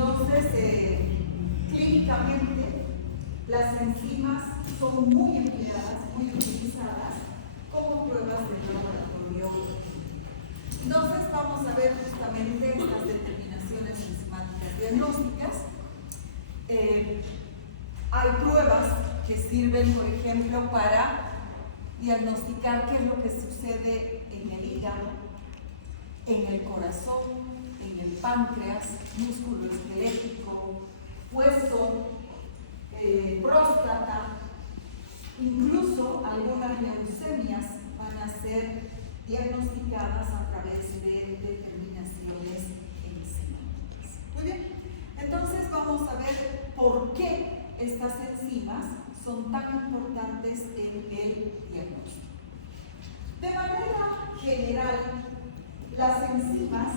Entonces, clínicamente, las enzimas son muy empleadas, muy utilizadas como pruebas de laboratorio. Entonces, vamos a ver justamente estas determinaciones enzimáticas diagnósticas. Hay pruebas que sirven, por ejemplo, para diagnosticar qué es lo que sucede en el hígado, en el corazón, en el páncreas, músculo esquelético, hueso, próstata. Incluso algunas leucemias van a ser diagnosticadas a través de determinaciones enzimáticas. Muy bien, entonces vamos a ver por qué estas enzimas son tan importantes en el diagnóstico. De manera general, las enzimas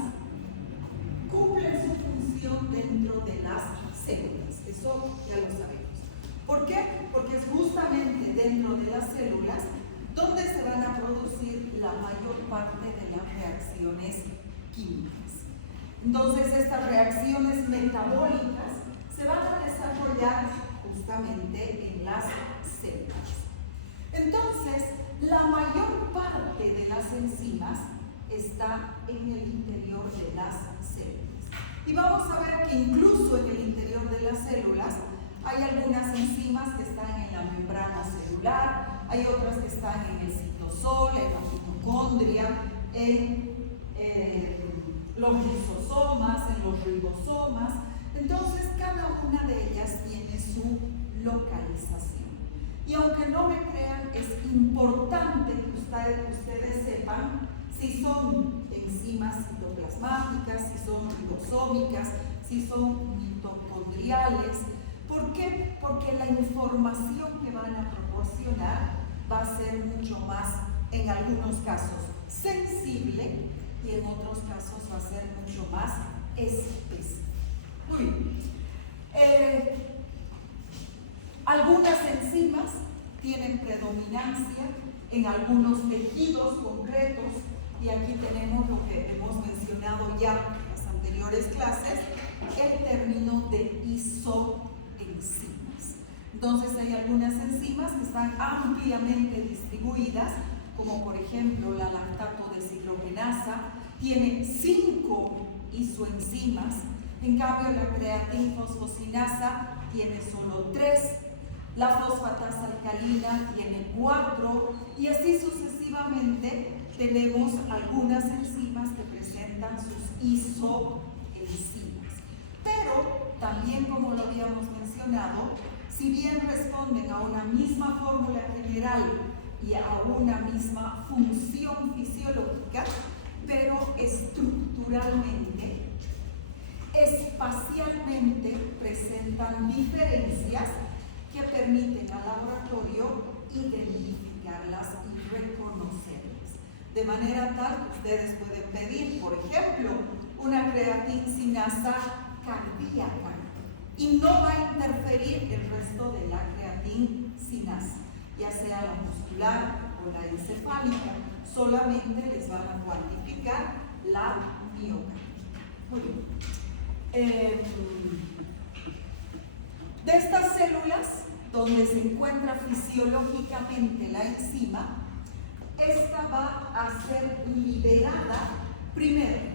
cumplen su función dentro de las células, eso ya lo sabemos. ¿Por qué? Porque es justamente dentro de las células donde se van a producir la mayor parte de las reacciones químicas. Entonces, estas reacciones metabólicas se van a desarrollar justamente en las células. Entonces, la mayor parte de las enzimas está en el interior de las células. Y vamos a ver que incluso en el interior de las células hay algunas enzimas que están en la membrana celular, hay otras que están en el citosol, en la mitocondria, en los lisosomas, en los ribosomas. Entonces, cada una de ellas tiene su localización. Y aunque no me crean, es importante que ustedes sepan si son enzimas citoplasmáticas, si son ribosómicas, si son mitocondriales. ¿Por qué? Porque la información que van a proporcionar va a ser mucho más, en algunos casos, sensible y en otros casos va a ser mucho más específica. Muy bien. Algunas enzimas tienen predominancia en algunos tejidos concretos y aquí tenemos lo que hemos mencionado ya en las anteriores clases, el término de isoenzimas. Entonces hay algunas enzimas que están ampliamente distribuidas, como por ejemplo la lactato deshidrogenasa, tiene 5 isoenzimas. En cambio, la creatinfosfocinasa tiene solo 3, la fosfatasa alcalina tiene 4 y así sucesivamente tenemos algunas enzimas que presentan sus isoenzimas. Pero también, como lo habíamos mencionado, si bien responden a una misma fórmula general y a una misma función fisiológica, pero estructuralmente, espacialmente presentan diferencias que permiten al laboratorio identificarlas y reconocerlas. De manera tal que ustedes pueden pedir, por ejemplo, una creatinsinasa cardíaca y no va a interferir el resto de la creatinsinasa, ya sea la muscular o la encefálica, solamente les van a cuantificar la miocardía. Muy bien. De estas células, donde se encuentra fisiológicamente la enzima, esta va a ser liberada primero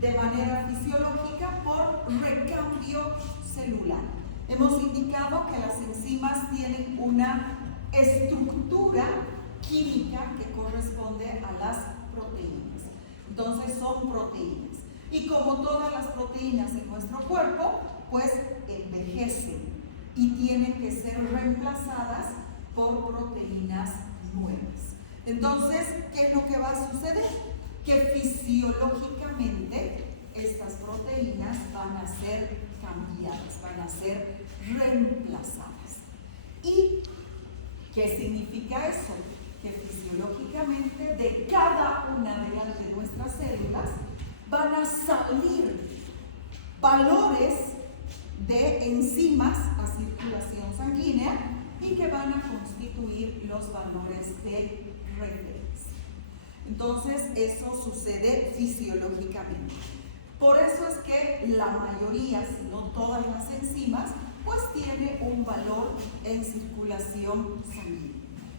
de manera fisiológica por recambio celular. Hemos indicado que las enzimas tienen una estructura química que corresponde a las proteínas. Entonces son proteínas. Y como todas las proteínas en nuestro cuerpo, pues envejecen y tienen que ser reemplazadas por proteínas nuevas. Entonces, ¿qué es lo que va a suceder? Que fisiológicamente estas proteínas van a ser cambiadas, van a ser reemplazadas. ¿Y qué significa eso? Que fisiológicamente de cada una de nuestras células van a salir valores de enzimas a circulación sanguínea y que van a constituir los valores de referencia. Entonces, eso sucede fisiológicamente. Por eso es que la mayoría, si no todas las enzimas, pues tiene un valor en circulación sanguínea,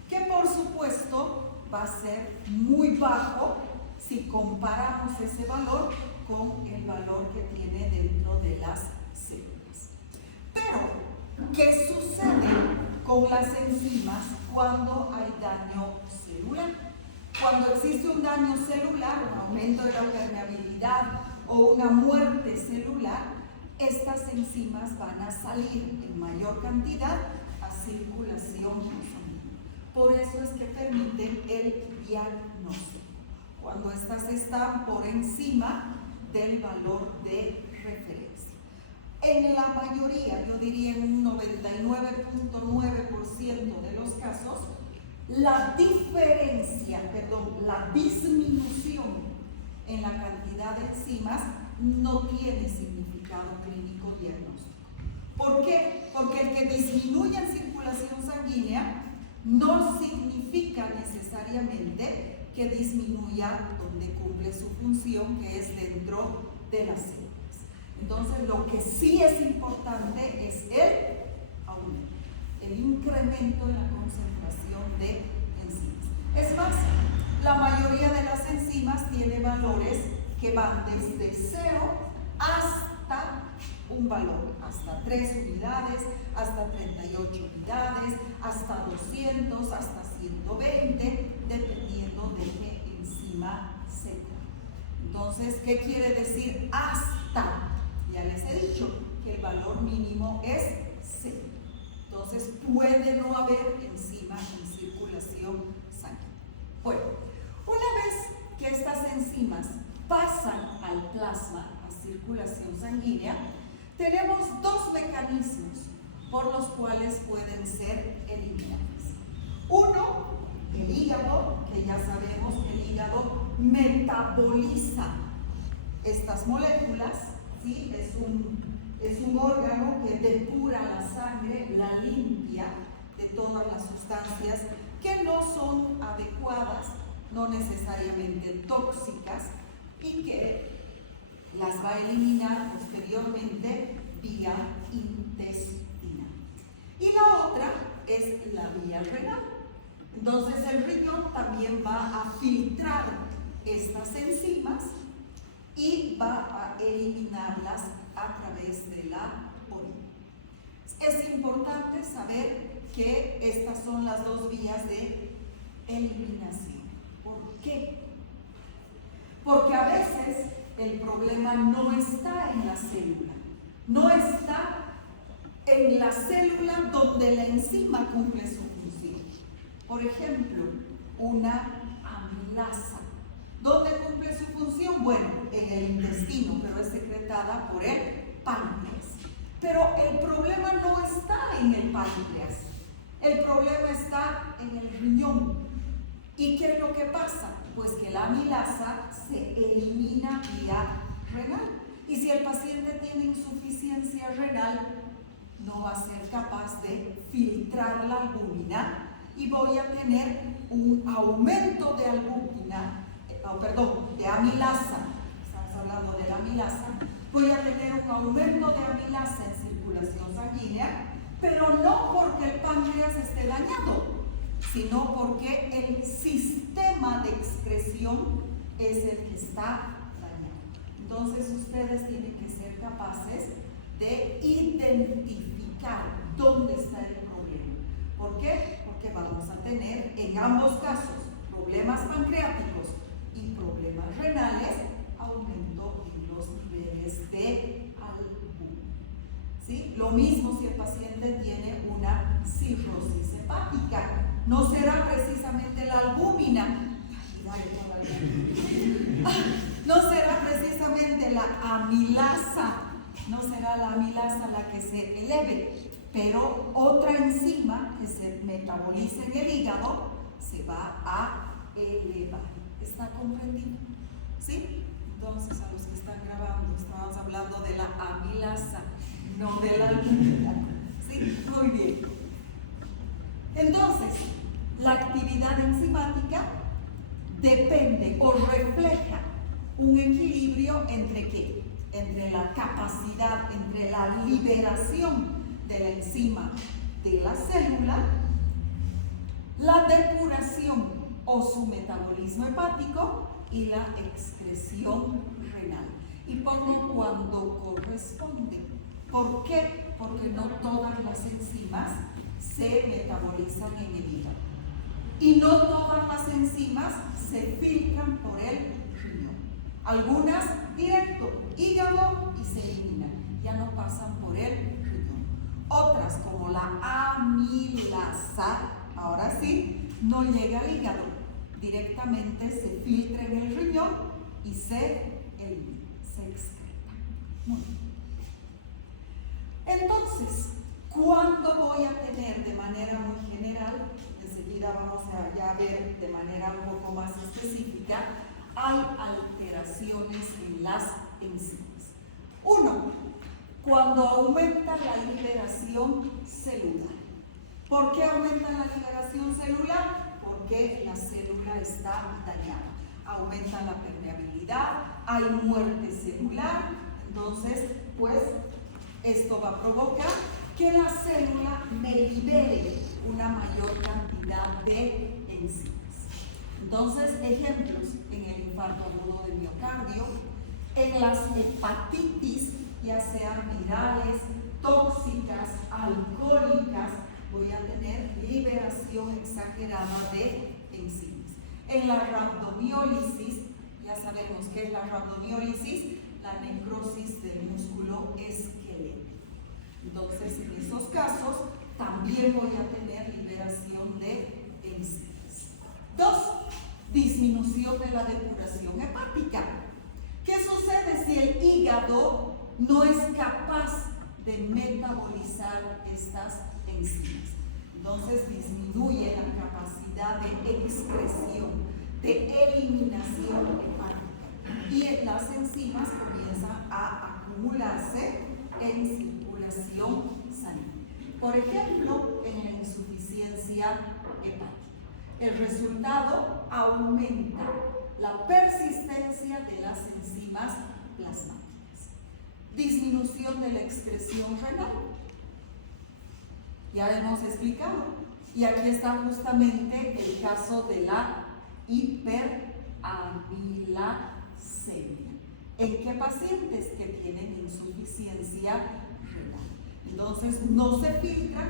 que por supuesto va a ser muy bajo si comparamos ese valor con el valor que tiene dentro de las células. Pero, ¿qué sucede con las enzimas cuando hay daño celular? Cuando existe un daño celular, un aumento de la permeabilidad o una muerte celular, estas enzimas van a salir en mayor cantidad a circulación sanguínea. Por eso es que permiten el diagnóstico, cuando estas están por encima del valor de referencia. En la mayoría, yo diría en un 99.9% de los casos, la disminución en la cantidad de enzimas no tiene significado clínico diagnóstico. ¿Por qué? Porque el que disminuya en circulación sanguínea no significa necesariamente que disminuya donde cumple su función, que es dentro de las células. Entonces, lo que sí es importante es el aumento, el incremento en la concentración de enzimas. Es más, la mayoría de las enzimas tiene valores que van desde 0 hasta un valor, hasta 3 unidades, hasta 38 unidades, hasta 200, hasta 120, dependiendo de qué enzima se trata. Entonces, ¿qué quiere decir hasta? Ya les he dicho que el valor mínimo es 0. Entonces, puede no haber enzima en circulación sanguínea. Bueno, una vez que estas enzimas pasan al plasma, a circulación sanguínea, tenemos dos mecanismos por los cuales pueden ser eliminadas. Uno, el hígado, que ya sabemos que el hígado metaboliza estas moléculas, ¿sí? Es un órgano que depura la sangre, la limpia de todas las sustancias que no son adecuadas, no necesariamente tóxicas, y que las va a eliminar posteriormente vía intestinal. Y la otra es la vía renal. Entonces el riñón también va a filtrar estas enzimas y va a eliminarlas a través de la orina. Es importante saber que estas son las dos vías de eliminación. ¿Por qué? Porque a veces el problema no está en la célula, no está en la célula donde la enzima cumple su función. Por ejemplo, una amilasa. ¿Dónde cumple su función? Bueno, en el intestino, pero es secretada por el páncreas. Pero el problema no está en el páncreas, el problema está en el riñón. ¿Y qué es lo que pasa? Pues que la amilasa se elimina vía renal. Y si el paciente tiene insuficiencia renal, no va a ser capaz de filtrar la albúmina y voy a tener un aumento de albúmina, de amilasa. Estamos hablando de la amilasa. Voy a tener un aumento de amilasa en circulación sanguínea, pero no porque el páncreas esté dañado, sino porque el sistema de excreción es el que está dañado. Entonces ustedes tienen que ser capaces de identificar dónde está el problema. ¿Por qué? Porque vamos a tener en ambos casos problemas pancreáticos y problemas renales, aumento en los niveles de albúmina. ¿Sí? Lo mismo si el paciente tiene una cirrosis hepática. No será precisamente la albúmina, no será precisamente la amilasa, no será la amilasa la que se eleve, pero otra enzima que se metaboliza en el hígado se va a elevar. ¿Está comprendido? ¿Sí? Entonces, a los que están grabando, estamos hablando de la amilasa, no de la albúmina. ¿Sí? Muy bien. Entonces, la actividad enzimática depende o refleja un equilibrio entre ¿qué? entre la capacidad, entre la liberación de la enzima de la célula, la depuración o su metabolismo hepático y la excreción renal. Y pongo cuando corresponde. ¿Por qué? Porque no todas las enzimas se metabolizan en el hígado. Y no todas las enzimas se filtran por el riñón. Algunas directo, hígado y se eliminan. Ya no pasan por el riñón. Otras, como la amilasa, ahora sí, no llega al hígado. Directamente se filtra en el riñón y se elimina, se excreta. Muy bien. Entonces, ¿cuándo voy a tener de manera muy general? Enseguida vamos a ya ver de manera un poco más específica, hay alteraciones en las enzimas. 1. Cuando aumenta la liberación celular. ¿Por qué aumenta la liberación celular? Porque la célula está dañada. Aumenta la permeabilidad, hay muerte celular, entonces, pues, esto va a provocar que la célula me libere una mayor cantidad de enzimas. Entonces, ejemplos en el infarto agudo de miocardio, en las hepatitis, ya sean virales, tóxicas, alcohólicas, voy a tener liberación exagerada de enzimas. En la rhabdomiólisis, ya sabemos qué es la rhabdomiólisis, la necrosis del músculo esquelético. Entonces, en esos casos, también voy a tener liberación de enzimas. 2. Disminución de la depuración hepática. ¿Qué sucede si el hígado no es capaz de metabolizar estas enzimas? Entonces disminuye la capacidad de excreción, de eliminación hepática y las enzimas comienzan a acumularse en circulación sanguínea. Por ejemplo, en la insuficiencia hepática. El resultado aumenta la persistencia de las enzimas plasmáticas. Disminución de la excreción renal. Ya hemos explicado. Y aquí está justamente el caso de la hiperamilasemia. ¿En qué pacientes que tienen insuficiencia renal? Entonces no se filtran,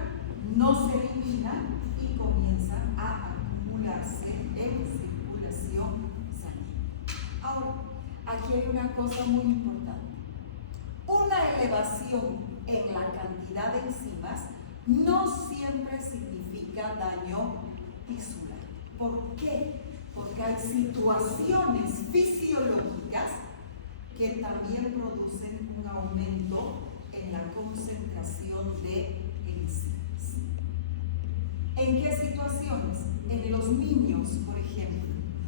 no se eliminan y comienzan a acumularse en circulación sanguínea. Ahora, aquí hay una cosa muy importante. Una elevación en la cantidad de enzimas no siempre significa daño tisular. ¿Por qué? Porque hay situaciones fisiológicas que también producen un aumento en la concentración de enzimas. ¿En qué situaciones? En los niños, por ejemplo.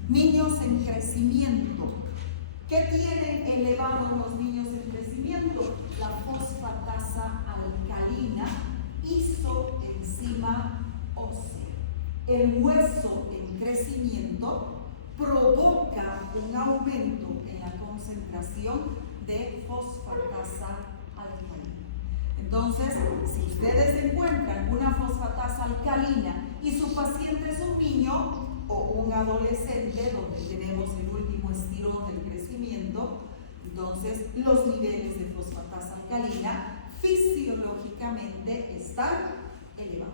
Niños en crecimiento. ¿Qué tienen elevados los niños en crecimiento? La fosfatasa alcalina, isoenzima ósea. El hueso en crecimiento provoca un aumento en la concentración de fosfatasa alcalina. Entonces, si ustedes encuentran una fosfatasa alcalina y su paciente es un niño o un adolescente, donde tenemos el último estirón del crecimiento, entonces los niveles de fosfatasa alcalina fisiológicamente están elevados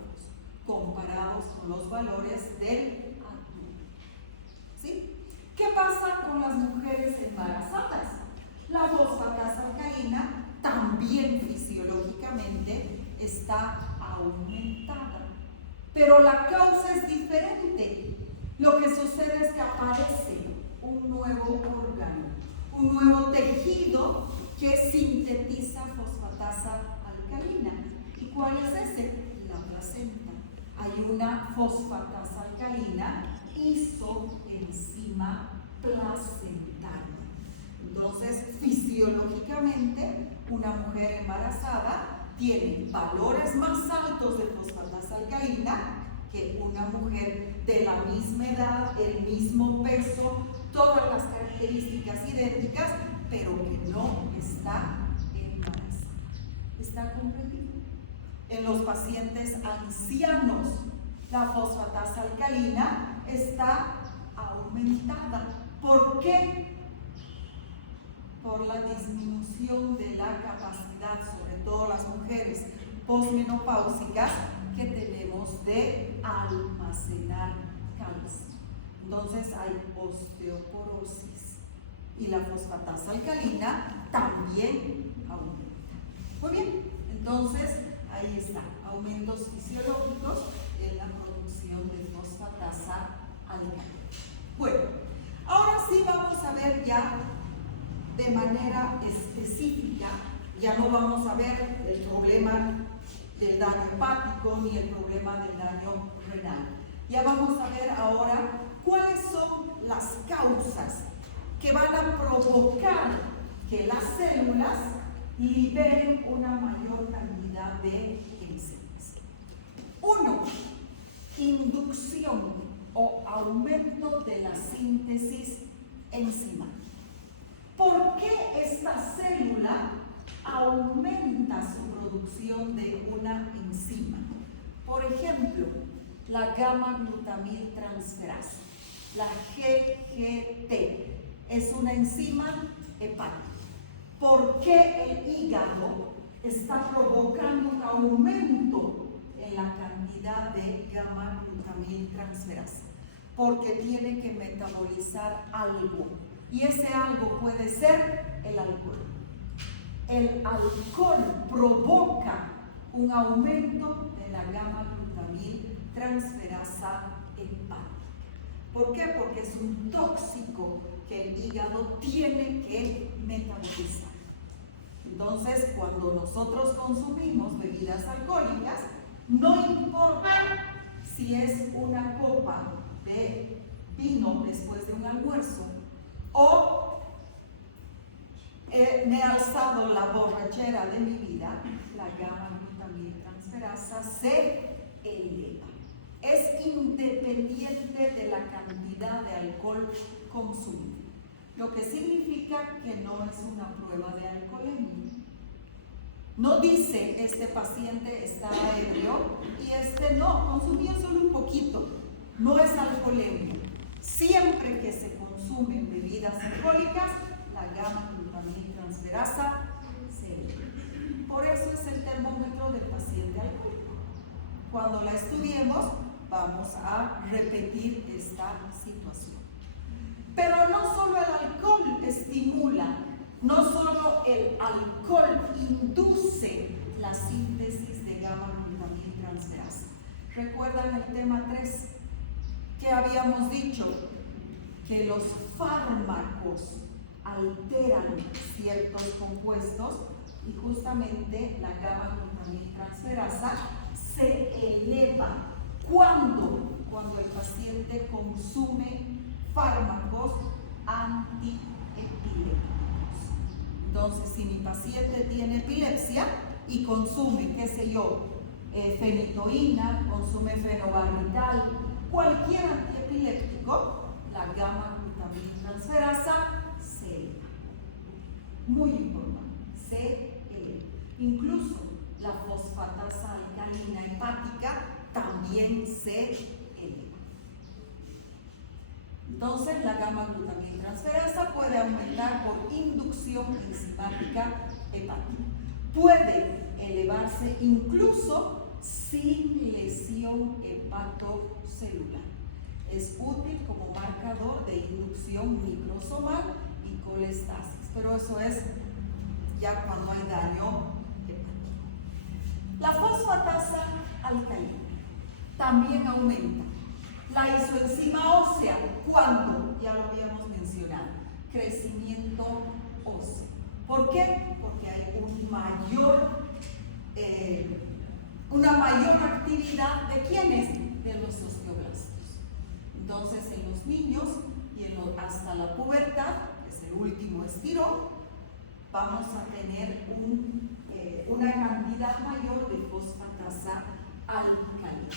comparados con los valores del adulto. ¿Sí? ¿Qué pasa con las mujeres embarazadas? La fosfatasa alcalina también fisiológicamente está aumentada, pero la causa es diferente. Lo que sucede es que aparece un nuevo órgano, un nuevo tejido que sintetiza fosfatasa alcalina. ¿Y cuál es ese? La placenta. Hay una fosfatasa alcalina isoenzima placentaria. Entonces, fisiológicamente, una mujer embarazada tiene valores más altos de fosfatasa alcalina que una mujer de la misma edad, el mismo peso, todas las características idénticas, pero que no está embarazada. ¿Está comprendido? En los pacientes ancianos, la fosfatasa alcalina está aumentada. ¿Por qué? Por la disminución de la capacidad, sobre todo las mujeres posmenopáusicas, que tenemos de almacenar calcio. Entonces hay osteoporosis y la fosfatasa alcalina también aumenta. Muy bien, entonces ahí está, aumentos fisiológicos en la producción de fosfatasa alcalina. Bueno, ahora sí vamos a ver ya de manera específica, ya no vamos a ver el problema del daño hepático ni el problema del daño renal. Ya vamos a ver ahora cuáles son las causas que van a provocar que las células liberen una mayor cantidad de enzimas. 1. Inducción o aumento de la síntesis enzimática. ¿Por qué esta célula aumenta su producción de una enzima? Por ejemplo, la gamma-glutamiltransferasa, la GGT, es una enzima hepática. ¿Por qué el hígado está provocando un aumento en la cantidad de gamma-glutamiltransferasa? Porque tiene que metabolizar algo. Y ese algo puede ser el alcohol. El alcohol provoca un aumento de la gamma-glutamiltransferasa hepática. ¿Por qué? Porque es un tóxico que el hígado tiene que metabolizar. Entonces, cuando nosotros consumimos bebidas alcohólicas, no importa si es una copa de vino después de un almuerzo o me he alzado la borrachera de mi vida, la gamma-glutamiltransferasa se eleva. Es independiente de la cantidad de alcohol consumido, lo que significa que no es una prueba de alcoholemia. No dice este paciente estaba ebrio y este no, consumía solo un poquito. No es alcoholemia. Siempre que se consumen bebidas alcohólicas, la gamma-glutamiltransferasa se eleva. Por eso es el termómetro del paciente alcohólico. Cuando la estudiemos, vamos a repetir esta situación. Pero no solo el alcohol estimula, no solo el alcohol induce la síntesis de gamma-glutamiltransferasa. ¿Recuerdan el tema 3? Que habíamos dicho que los fármacos alteran ciertos compuestos y justamente la gamma-glutamiltransferasa se eleva. ¿Cuándo? Cuando el paciente consume fármacos antiepilépticos. Entonces, si mi paciente tiene epilepsia y consume, qué sé yo, fenitoína, consume fenobarbital, cualquier antiepiléptico, la gamma-glutamiltransferasa se eleva. Muy importante, se eleva. Incluso la fosfatasa alcalina hepática también se eleva. Entonces, la gamma-glutamiltransferasa puede aumentar por inducción enzimática hepática. Puede elevarse incluso sin lesión hepatocelular. Es útil como marcador de inducción microsomal y colestasis, pero eso es ya cuando hay daño hepático. La fosfatasa alcalina también aumenta. La isoenzima ósea, ¿cuándo? Ya lo habíamos mencionado, crecimiento óseo. ¿Por qué? Porque hay una mayor actividad de ¿quiénes? De los osteoblastos. Entonces, en los niños y hasta la pubertad, que es el último estirón, vamos a tener una cantidad mayor de fosfatasa alcalina.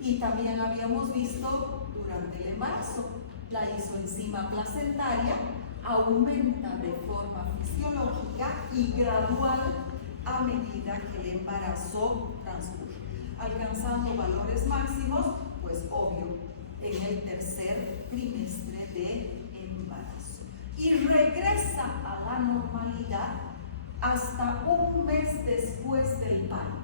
Y también habíamos visto durante el embarazo la isoenzima placentaria aumenta de forma fisiológica y gradual a medida que el embarazo transcurre, alcanzando valores máximos, pues obvio, en el tercer trimestre de embarazo. Y regresa a la normalidad hasta un mes después del parto.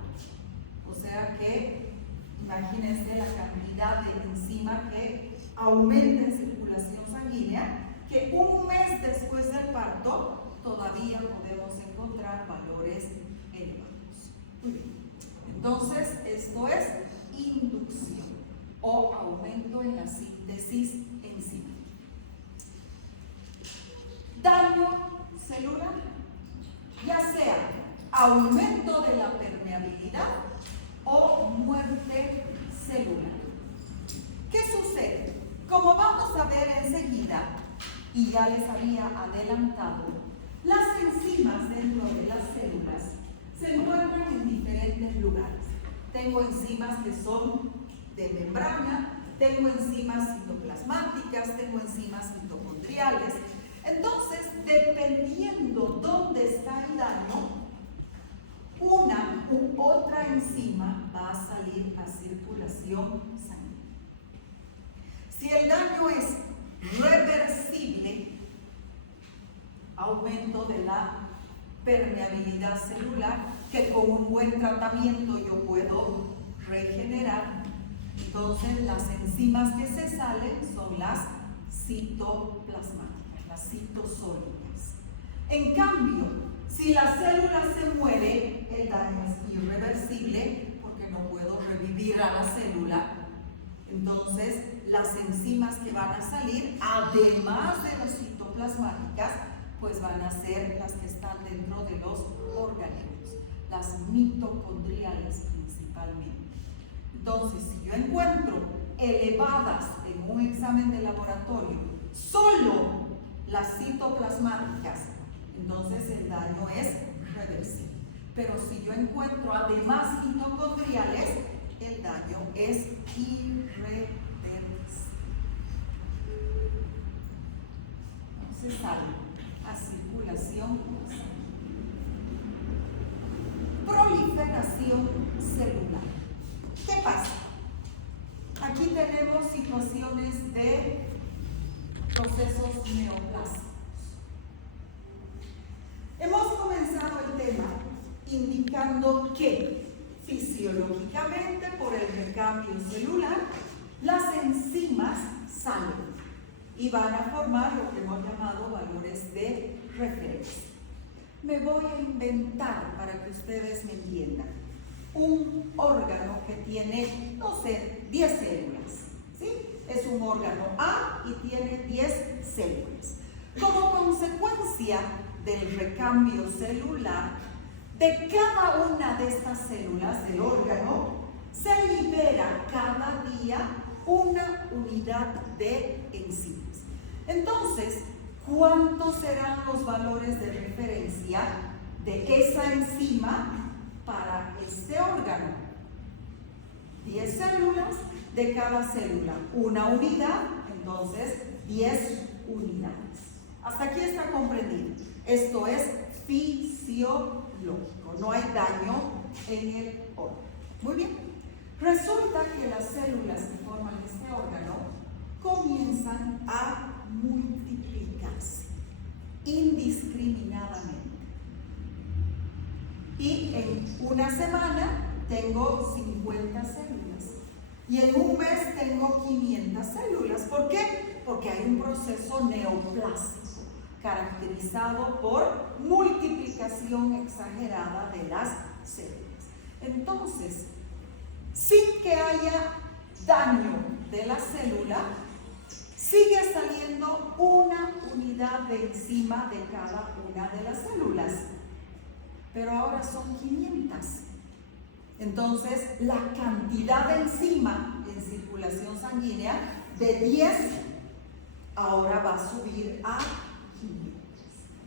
O sea que, imagínense la cantidad de enzima que aumenta en circulación sanguínea, que un mes después del parto todavía podemos encontrar valores elevados. Muy bien. Entonces, esto es inducción o aumento en la síntesis enzima. Daño celular, ya sea aumento de la permeabilidad o muerte celular. ¿Qué sucede? Como vamos a ver enseguida, y ya les había adelantado, las enzimas dentro de las células se encuentran en diferentes lugares. Tengo enzimas que son de membrana, tengo enzimas citoplasmáticas, tengo enzimas mitocondriales. Entonces, dependiendo dónde está el daño, una u otra enzima va a salir a circulación sanguínea. Si el daño es reversible, aumento de la permeabilidad celular, que con un buen tratamiento yo puedo regenerar, entonces las enzimas que se salen son las citoplasmáticas, las citosólicas. En cambio, si la célula se muere, el daño es irreversible porque no puedo revivir a la célula. Entonces, las enzimas que van a salir, además de las citoplasmáticas, pues van a ser las que están dentro de los organismos, las mitocondriales principalmente. Entonces, si yo encuentro elevadas en un examen de laboratorio solo las citoplasmáticas, entonces el daño es reversible. Pero si yo encuentro además mitocondriales, el daño es irreversible. Entonces sale a circulación sanguínea. Proliferación celular. ¿Qué pasa? Aquí tenemos situaciones de procesos neoplásicos. Hemos comenzado el tema indicando que fisiológicamente, por el recambio celular, las enzimas salen y van a formar lo que hemos llamado valores de referencia. Me voy a inventar, para que ustedes me entiendan, un órgano que tiene, no sé, 10 células, ¿sí? Es un órgano A y tiene 10 células. Como consecuencia del recambio celular, de cada una de estas células del órgano se libera cada día una unidad de enzimas. Entonces, ¿cuántos serán los valores de referencia de esa enzima para este órgano? 10 células, de cada célula una unidad, entonces 10 unidades. Hasta aquí está comprendido. Esto es fisiológico, no hay daño en el órgano. Muy bien. Resulta que las células que forman este órgano comienzan a multiplicarse indiscriminadamente. Y en una semana tengo 50 células. Y en un mes tengo 500 células. ¿Por qué? Porque hay un proceso neoplásico caracterizado por multiplicación exagerada de las células. Entonces, sin que haya daño de la célula, sigue saliendo una unidad de enzima de cada una de las células. Pero ahora son 500. Entonces, la cantidad de enzima en circulación sanguínea de 10 ahora va a subir a 500.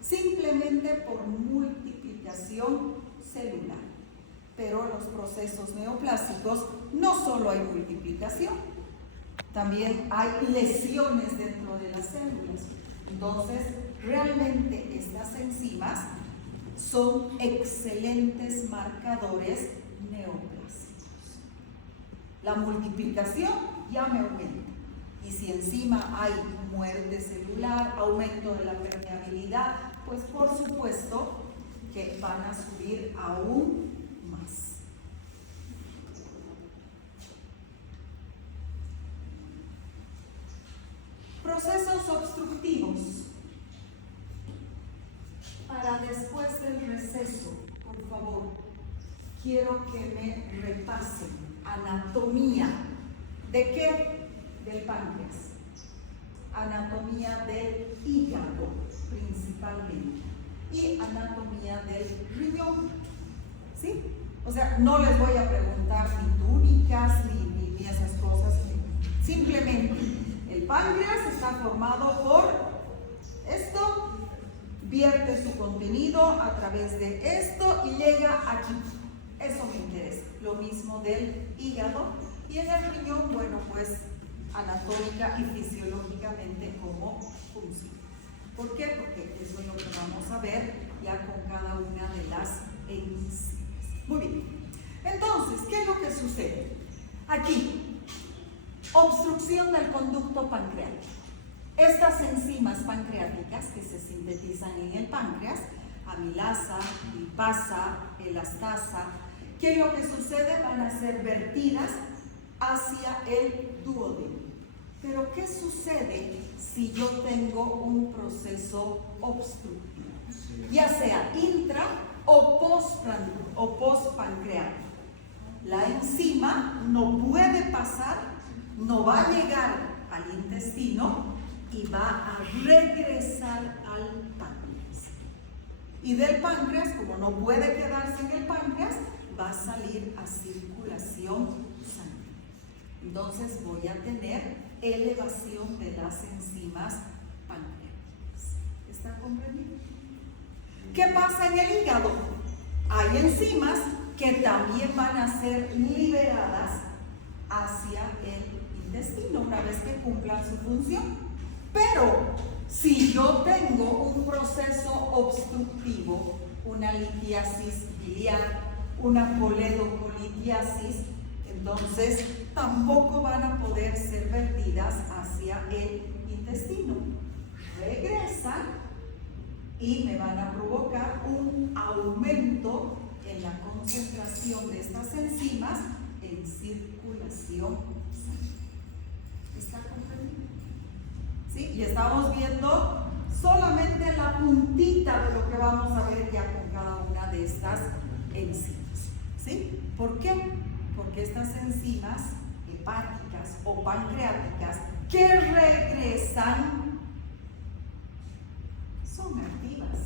Simplemente por multiplicación celular. Pero en los procesos neoplásicos no solo hay multiplicación, también hay lesiones dentro de las células. Entonces, son excelentes marcadores neoplásicos. La multiplicación ya me aumenta. Y si encima hay muerte celular, aumento de la permeabilidad, pues por supuesto que van a subir aún más. Procesos obstructivos. Para después del receso, por favor, quiero que me repasen anatomía. ¿De qué? Del páncreas. Anatomía del hígado, principalmente. Y anatomía del riñón. ¿Sí? O sea, no les voy a preguntar ni túnicas, ni esas cosas. Simplemente, el páncreas está formado por esto, vierte su contenido a través de esto y llega aquí. Eso me interesa. Lo mismo del hígado. Y en el riñón, bueno, pues anatómica y fisiológicamente cómo funciona. ¿Por qué? Porque eso es lo que vamos a ver ya con cada una de las enzimas. Muy bien. Entonces, ¿qué es lo que sucede? Aquí, obstrucción del conducto pancreático. Estas enzimas pancreáticas que se sintetizan en el páncreas, amilasa, lipasa, elastasa, ¿qué es lo que sucede? Van a ser vertidas hacia el duodeno. Pero ¿qué sucede si yo tengo un proceso obstructivo? Ya sea intra o postpancreático. La enzima no puede pasar, no va a llegar al intestino y va a regresar al páncreas. Y del páncreas, como no puede quedarse en el páncreas, va a salir a circulación sanguínea. Entonces voy a tener elevación de las enzimas pancreáticas. ¿Está comprendido? ¿Qué pasa en el hígado? Hay enzimas que también van a ser liberadas hacia el intestino una vez que cumplan su función. Pero si yo tengo un proceso obstructivo, una litiasis biliar, una coledocolitiasis, entonces tampoco van a poder ser vertidas hacia el intestino. Regresan y me van a provocar un aumento en la concentración de estas enzimas en circulación sanguínea. ¿Está comprendido? ¿Sí? Y estamos viendo solamente la puntita de lo que vamos a ver ya con cada una de estas enzimas. ¿Sí? ¿Por qué? Porque estas enzimas hepáticas o pancreáticas que regresan son activas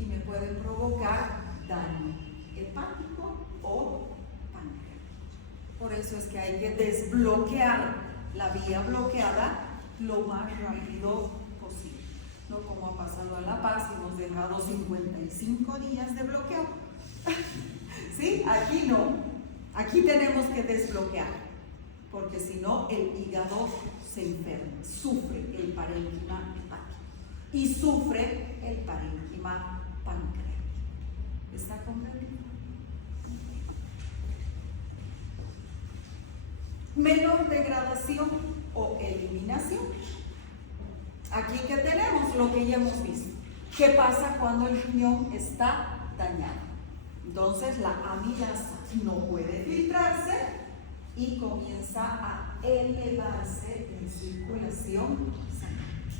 y me pueden provocar daño hepático o pancreático. Por eso es que hay que desbloquear la vía bloqueada lo más rápido posible. No como ha pasado en La Paz y hemos dejado 55 días de bloqueo. ¿Sí? Aquí no. Aquí tenemos que desbloquear, porque si no el hígado se enferma, sufre el parénquima hepático y sufre el parénquima pancreático. ¿Está comprendido? Menor degradación o eliminación. Aquí que tenemos lo que ya hemos visto. ¿Qué pasa cuando el riñón está dañado? Entonces la amilasa no puede filtrarse y comienza a elevarse en circulación sanguínea.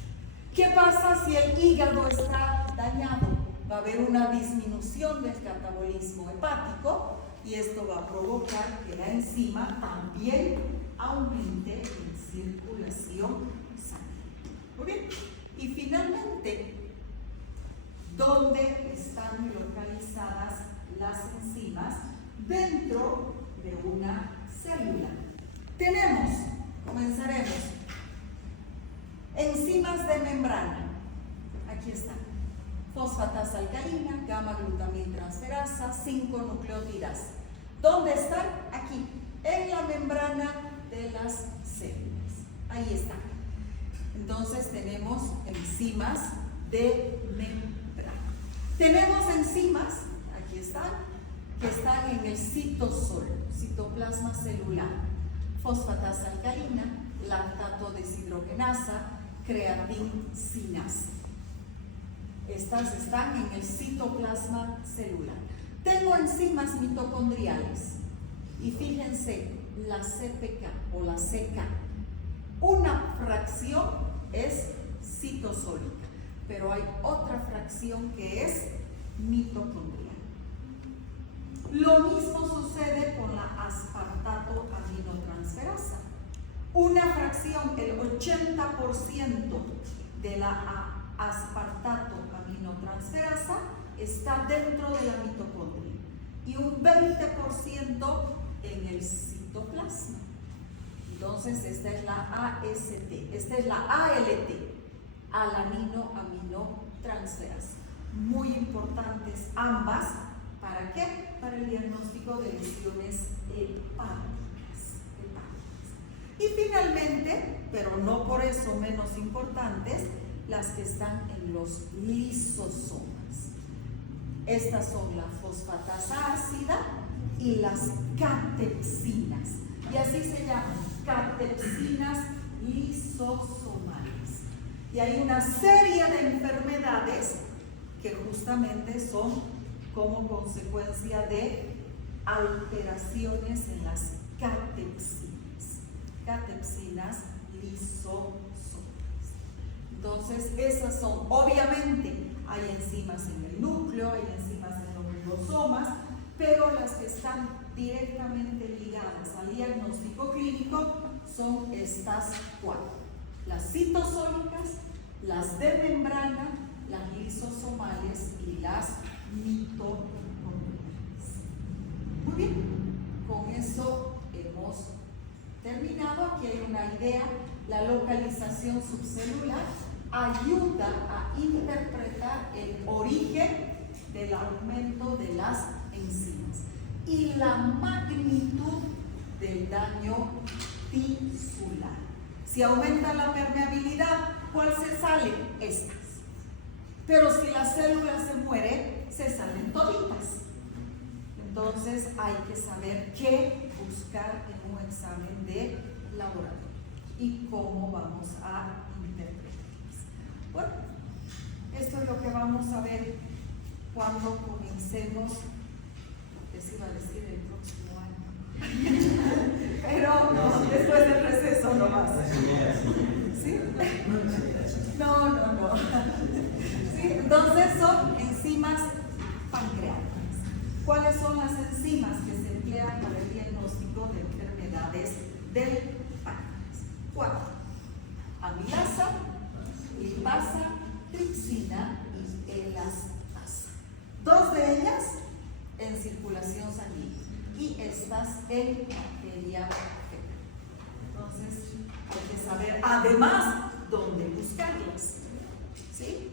¿Qué pasa si el hígado está dañado? Va a haber una disminución del catabolismo hepático y esto va a provocar que la enzima también aumente en circulación sanguínea. Muy bien. Y finalmente, ¿dónde están localizadas las enzimas? Dentro de una célula. Tenemos, comenzaremos, enzimas de membrana. Aquí están. Fosfatasa alcalina, gamma-glutamintransferasa, 5 nucleótidas. ¿Dónde están? Aquí, en la membrana de las células. Ahí están. Entonces tenemos enzimas de membrana. Tenemos enzimas, aquí están, que están en el citosol, citoplasma celular, fosfatasa alcalina, lactato deshidrogenasa, creatincinasa. Estas están en el citoplasma celular. Tengo enzimas mitocondriales y fíjense, la CPK o la CK, una fracción es citosólica, pero hay otra fracción que es mitocondrial. Lo mismo sucede con la aspartato aminotransferasa. Una fracción, el 80% de la aspartato aminotransferasa está dentro de la mitocondria y un 20% en el citoplasma. Entonces esta es la AST, esta es la ALT, alanino aminotransferasa. Muy importantes ambas. ¿Para qué? Para el diagnóstico de lesiones hepáticas. Y finalmente, pero no por eso menos importantes, las que están en los lisosomas. Estas son la fosfatasa ácida y las catepsinas. Y así se llaman, catepsinas lisosomales. Y hay una serie de enfermedades que justamente son como consecuencia de alteraciones en las catepsinas lisosomas. Entonces, esas son, obviamente, hay enzimas en el núcleo, hay enzimas en los ribosomas, pero las que están directamente ligadas al diagnóstico clínico son estas cuatro: las citosólicas, las de membrana, las lisosomales y las mitocondriales. Muy bien, con eso hemos terminado. Aquí hay una idea. La localización subcelular ayuda a interpretar el origen del aumento de las enzimas y la magnitud del daño tisular. Si aumenta la permeabilidad, ¿cuál se sale? Estas. Pero si la célula se muere, se salen toditas. Entonces hay que saber qué buscar en un examen de laboratorio y cómo vamos a interpretarlas. Bueno, esto es lo que vamos a ver cuando comencemos, les iba a decir el próximo año, pero no, después del receso no más. ¿Sí? No. ¿Sí? Entonces son enzimas pancreáticas. ¿Cuáles son las enzimas que se emplean para el diagnóstico de enfermedades del páncreas? 4. Amilasa, lipasa, tripsina y elastasa. 2 de ellas en circulación sanguínea y estas en materia fecal. Entonces hay que saber además dónde buscarlas. ¿Sí?